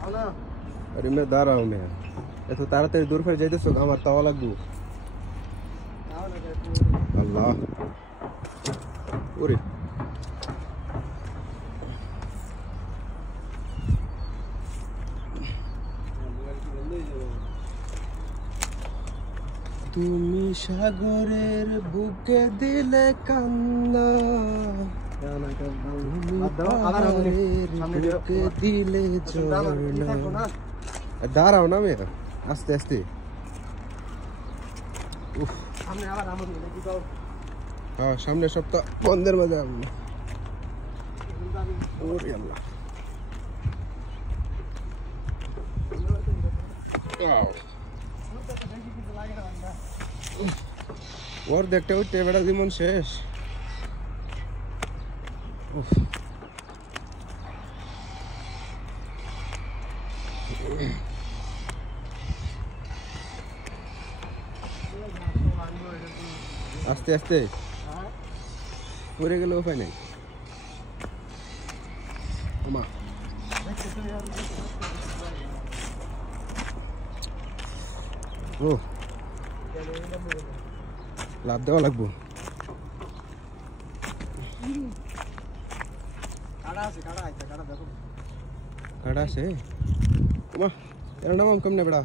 अरे मैं दार हूँ मैं तो ताड़ाताड़ी दूर फिर जाइए तो আমার তাওয়া লাগবো আল্লাহ ওরে তুমি সাগরের বুকে দিলে কান্না বুকে দিলে ঝর্ণা দাঁড়াও না মেয়ে আস্তে আস্তে হ্যাঁ সামনে সপ্তাহ বন্ধের মাঝে ওর দেখতে উঠতে বেড়া জীবন শেষ আস্তে আস্তে পড়ে গেলে উপায় নেই ও লাভ দেওয়া লাগবো কাটা আছে এর নাম কেমনে বেড়া